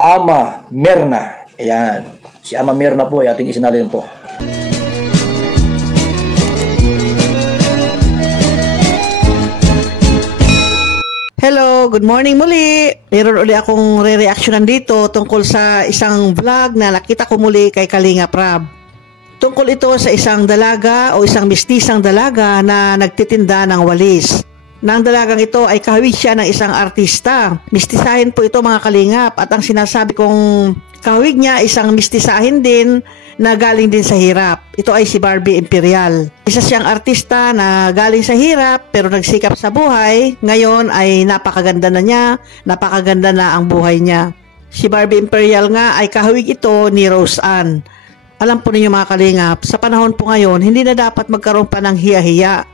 Ama Mirna. Ayan. Si Ama Mirna po ay ating isinalin po. Hello, good morning muli. Meron ulit akong re-reactionan dito tungkol sa isang vlog na nakita ko muli kay Kalinga Prab. Tungkol ito sa isang dalaga o isang mistisang dalaga na nagtitinda ng walis. Nang dalagang ito ay kahawig siya ng isang artista. Mistisahin po ito mga kalingap, at ang sinasabi kong kahawig niya isang mistisahin din na galing din sa hirap. Ito ay si Barbie Imperial. Isa siyang artista na galing sa hirap pero nagsikap sa buhay. Ngayon ay napakaganda na niya, napakaganda na ang buhay niya. Si Barbie Imperial nga ay kahawig ito ni Rose Ann. Alam po ninyo mga kalingap, sa panahon po ngayon, hindi na dapat magkaroon pa ng hiya-hiya.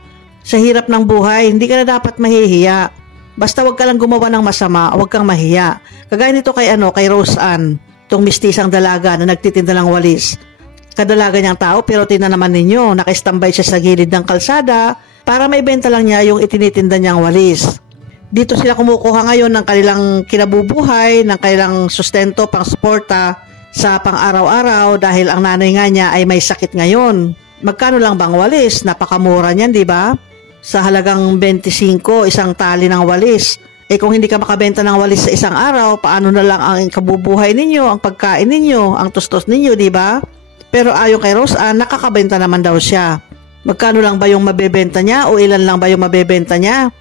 Sa hirap ng buhay, hindi ka na dapat mahihiya. Basta wag ka lang gumawa ng masama, wag kang mahiya. Kagaya nito kay Rose Ann, itong mistisang dalaga na nagtitinda ng walis. Kadalaga niyang tao, pero tingnan naman ninyo, naka-standby siya sa gilid ng kalsada para may benta lang niya yung itinitinda niyang walis. Dito sila kumukuha ngayon ng kanilang kinabubuhay, ng kanilang sustento, pang suporta sa pang-araw-araw dahil ang nanay nga niya ay may sakit ngayon. Magkano lang bang walis? Napakamura niyan, di ba? Sa halagang 25, isang tali ng walis. Kung hindi ka makabenta ng walis sa isang araw, paano na lang ang kabubuhay ninyo, ang pagkain ninyo, ang tustos ninyo, di ba? Pero ayon kay Rose Ann, nakakabenta naman daw siya. Magkano lang ba yung mabebenta niya o ilan lang ba yung mabebenta niya?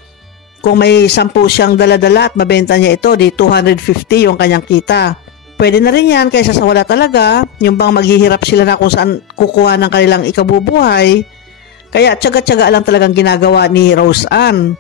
Kung may 10 siyang dala-dala at mabenta niya ito, di 250 yung kanyang kita. Pwede na rin yan kaysa sa wala talaga, yung bang maghihirap sila na kung saan kukuha ng kanilang ikabubuhay. Kaya tiyaga-tiyaga lang talagang ginagawa ni Rose Ann.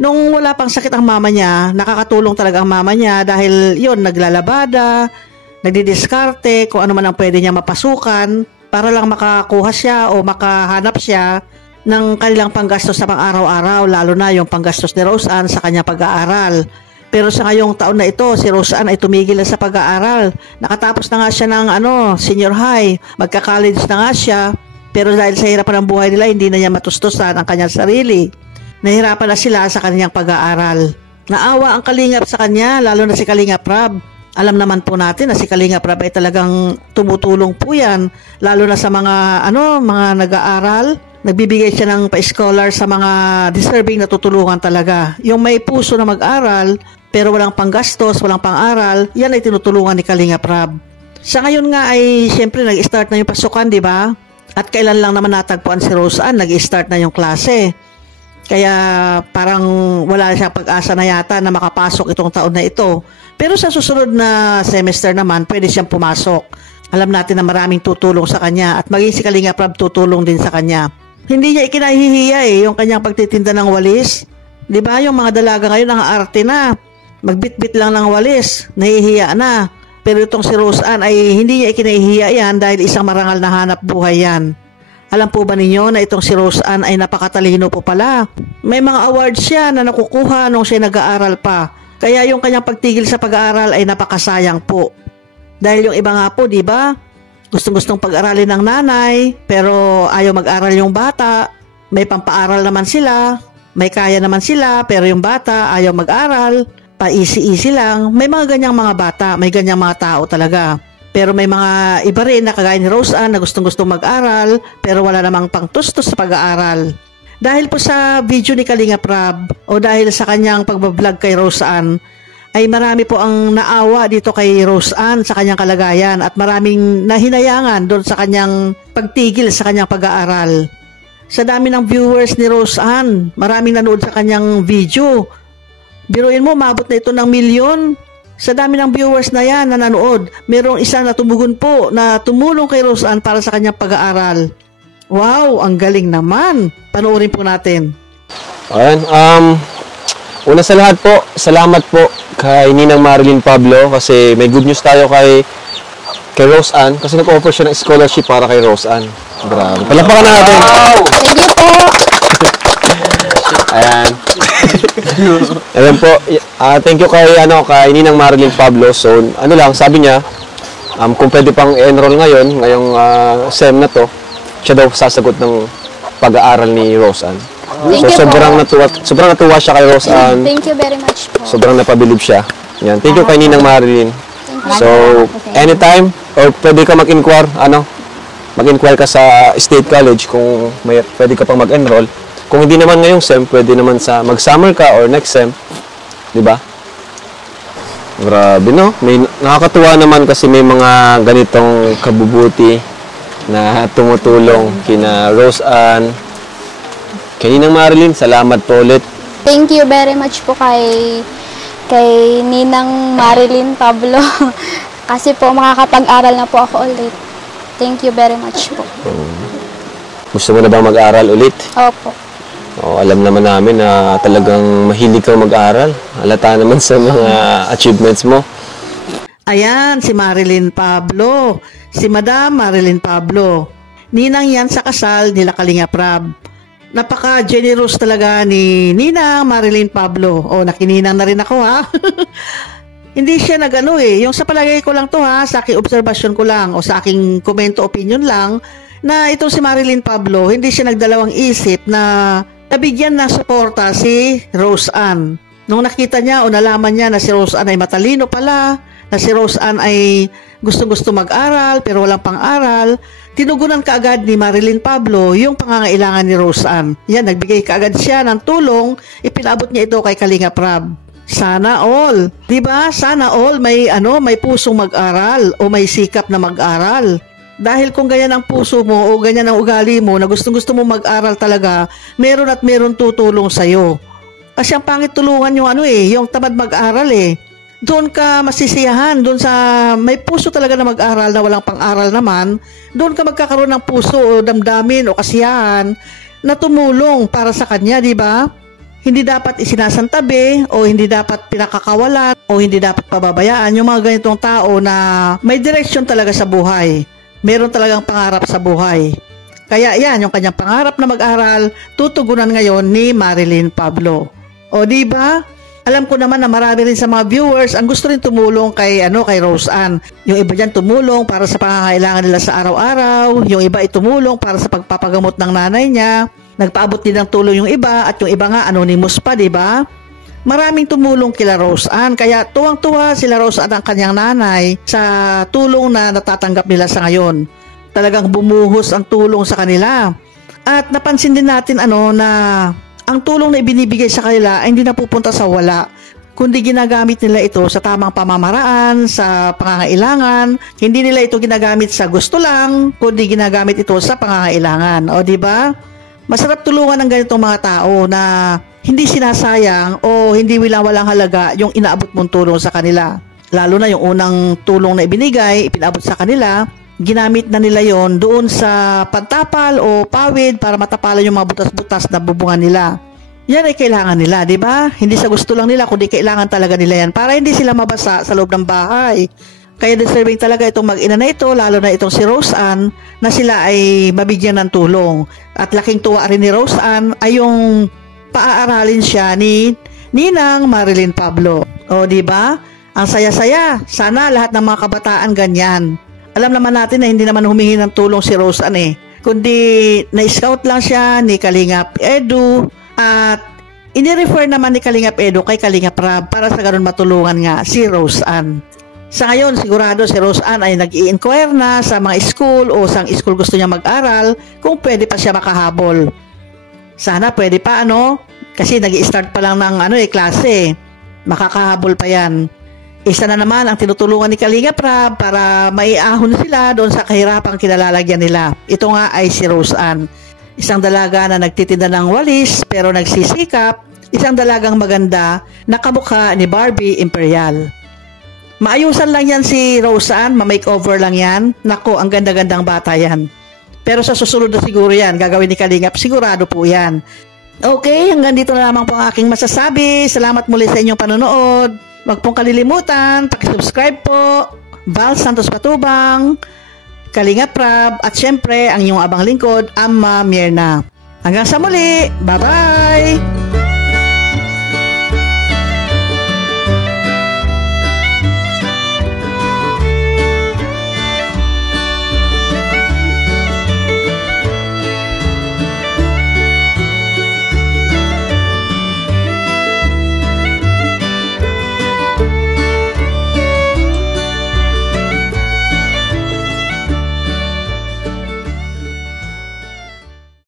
Nung wala pang sakit ang mama niya, nakakatulong talaga ang mama niya dahil yon, naglalabada, nagdidiskarte, kung ano man ang pwede niya mapasukan para lang makakuha siya o makahanap siya ng kanilang panggastos sa pang-araw-araw, lalo na yung panggastos ni Rose Ann sa kanyang pag-aaral. Pero sa ngayong taon na ito, si Rose Ann ay tumigil na sa pag-aaral. Nakatapos na nga siya ng senior high, magka-college na nga siya. Pero dahil sa hirapan ng buhay nila, hindi na niya matustusan ang kanyang sarili. Nahirapan na sila sa kanyang pag-aaral. Naawa ang Kalingap sa kanya, lalo na si Kalinga Prab. Alam naman po natin na si Kalinga Prab ay talagang tumutulong po yan, lalo na sa mga mga nag-aaral. Nagbibigay siya ng pa-scholar sa mga deserving na tutulungan talaga. Yung may puso na mag-aral, pero walang panggastos, walang pang-aral, yan ay tinutulungan ni Kalinga Prab. Sa ngayon nga ay siyempre nag-start na yung pasukan, di ba? At kailan lang naman natagpuan si Rose Ann, nag-start na yung klase. Kaya parang wala siyang pag-asa na yata na makapasok itong taon na ito. Pero sa susunod na semester naman, pwede siyang pumasok. Alam natin na maraming tutulong sa kanya at maging si Kalinga Prab tutulong din sa kanya. Hindi niya ikinahihiya yung kanyang pagtitinda ng walis. Di ba yung mga dalaga ngayon ang arte na. Magbitbit lang ng walis, nahihiya na. Pero itong si Rose Ann ay hindi niya ikinahihiya yan dahil isang marangal na hanap buhay yan. Alam po ba ninyo na itong si Rose Ann ay napakatalino po pala? May mga awards siya na nakukuha nung siya nag-aaral pa. Kaya yung kanyang pagtigil sa pag-aaral ay napakasayang po. Dahil yung iba nga po, di ba? Gustong-gustong pag-aralin ng nanay, pero ayaw mag-aral yung bata. May pampaaral naman sila, may kaya naman sila, pero yung bata ayaw mag-aral. Pa-easy-easy lang. May mga ganyang mga bata, may ganyang mga tao talaga. Pero may mga iba rin na kagaya ni Rose Ann na gustong-gustong mag-aral, pero wala namang pangtustos sa pag-aaral. Dahil po sa video ni Kalinga Prab o dahil sa kanyang pagbablog kay Rose Ann, ay marami po ang naawa dito kay Rose Ann sa kanyang kalagayan at maraming nahinayangan doon sa kanyang pagtigil sa kanyang pag-aaral. Sa dami ng viewers ni Rose Ann, maraming nanood sa kanyang video. Biruin mo, mabot na ito ng 1,000,000. Sa dami ng viewers na yan na nanood, mayroong isa na tumugon po na tumulong kay Rose Ann para sa kanyang pag-aaral. Wow, ang galing naman. Panoorin po natin. Ayan, una sa lahat po, salamat po kay Ninang Marilyn Pablo kasi may good news tayo kay Rose Ann kasi nag-offer siya ng scholarship para kay Rose Ann. Grabe. Palakpakan na natin. Wow! Thank you po! Ayan. Ayan po. Thank you kay Ninang Marilyn Pablo. So, sabi niya, kung pwede pang enroll ngayong SEM na to, siya daw sasagot ng pag-aaral ni Rose Ann. So, sobrang natuwa siya kay Rose Ann. Thank you very much po. Sobrang napabilib siya. Yan. Thank you kay Ninang Marilyn. So, anytime, or pwede ka mag-inquire, mag-inquire ka sa State College kung pwede ka pang mag-enroll. Kung hindi naman ngayong SEM, pwede naman sa mag-summer ka or next SEM. Diba? Grabe, no? Nakakatuwa naman kasi may mga ganitong kabubuti na tumutulong kina Rose Ann, kaninang Marilyn. Salamat po ulit. Thank you very much po kay Ninang Marilyn Pablo. Kasi po makakapag-aral na po ako ulit. Thank you very much po. Gusto mo na bang mag-aral ulit? Opo. Alam naman namin na talagang mahilig kang mag-aral. Halata naman sa mga achievements mo. Ayan, si Marilyn Pablo. Si Madam Marilyn Pablo. Ninang yan sa kasal nila Kalingap Rab. Napaka-generous talaga ni Ninang Marilyn Pablo. Nakininang na rin ako, ha? Hindi siya yung sa palagay ko lang to, ha, sa aking obserbasyon ko lang o sa aking komento opinion lang, na itong si Marilyn Pablo, hindi siya nagdalawang isip na nabigyan ng suporta si Rose Ann. Nung nakita niya o nalaman niya na si Rose Ann ay matalino pala, na si Rose Ann ay gusto-gusto mag-aral pero walang pang-aral, tinugunan kaagad ni Marilyn Pablo yung pangangailangan ni Rose Ann. Yan, nagbigay kaagad siya ng tulong, ipinabot niya ito kay Kalingap Rab. Sana all, 'di ba? Sana all may pusong mag-aral o may sikap na mag-aral. Dahil kung ganyan ang puso mo o ganyan ang ugali mo na gustong-gusto mo mag-aral talaga, meron at meron tutulong sa iyo. Kasi ang pangit tulungan yung tamad mag-aral eh. Doon ka masisiyahan, doon sa may puso talaga na mag-aral na walang pang-aral naman, doon ka magkakaroon ng puso o damdamin o kasiyahan na tumulong para sa kanya, di ba? Hindi dapat isinasantabi o hindi dapat pinakakawalan o hindi dapat pababayaan yung mga ganitong tao na may direksyon talaga sa buhay. Meron talagang pangarap sa buhay. Kaya yan, yung kanyang pangarap na mag-aral, tutugunan ngayon ni Marilyn Pablo. O di ba? Alam ko naman na marami rin sa mga viewers ang gusto rin tumulong kay Rose Ann. Yung iba diyan tumulong para sa pangangailangan nila sa araw-araw, yung iba ay tumulong para sa pagpapagamot ng nanay niya. Nagpaabot din ng tulong yung iba at yung iba nga anonymous pa, di ba? Maraming tumulong kila Rose Ann, kaya tuwang-tuwa sila Rose Ann ang kanyang nanay sa tulong na natatanggap nila sa ngayon. Talagang bumuhos ang tulong sa kanila. At napansin din natin na ang tulong na ibinibigay sa kanila ay hindi napupunta sa wala, kundi ginagamit nila ito sa tamang pamamaraan, sa pangangailangan. Hindi nila ito ginagamit sa gusto lang, kundi ginagamit ito sa pangangailangan. O di ba? Masarap tulungan ng ganitong mga tao na hindi sinasayang o hindi walang halaga yung inaabot mong tulong sa kanila. Lalo na yung unang tulong na ibinigay, ipinabot sa kanila, ginamit na nila yon doon sa pantapal o pawid para matapalan yung mga butas-butas na bubungan nila. Yan ay kailangan nila, di ba? Hindi sa gusto lang nila, kundi kailangan talaga nila yan para hindi sila mabasa sa loob ng bahay. Kaya deserving talaga itong mag-ina na ito, lalo na itong si Rose Ann, na sila ay mabigyan ng tulong. At laking tuwa rin ni Rose Ann ay yung paaaralin siya ni Ninang Marilyn Pablo. O di ba? Ang saya-saya. Sana lahat ng mga kabataan ganyan. Alam naman natin na hindi naman humingi ng tulong si Rose Ann kundi na-scout lang siya ni Kalingap Edu at inirefer naman ni Kalingap Edu kay Kalingap Rab para sa ganun matulungan nga si Rose Ann. Sa ngayon, sigurado si Rose Ann ay nag-i-inquire na sa mga school o sa school gusto niya mag-aral kung pwede pa siya makahabol. Sana pwede pa kasi nag-i-start pa lang ng klase. Makakahabol pa yan. Isa na naman ang tinutulungan ni Kalingap Rab para maiahon sila doon sa kahirapang kinalalagyan nila. Ito nga ay si Rose Ann. Isang dalaga na nagtitinda ng walis pero nagsisikap. Isang dalagang maganda na kamukha ni Barbie Imperial. Maayusan lang yan si Rose Ann, ma-makeover lang yan. Nako, ang ganda-gandang bata yan. Pero sa susunod na siguro yan, gagawin ni Kalingap, sigurado po yan. Okay, hanggang dito na lamang po ang aking masasabi. Salamat muli sa inyong panonood. Huwag pong kalilimutan, pakisubscribe po, Val Santos Patubang, Kalingap Rab, at syempre ang inyong abang lingkod, Amma Mierna. Hanggang sa muli, bye-bye!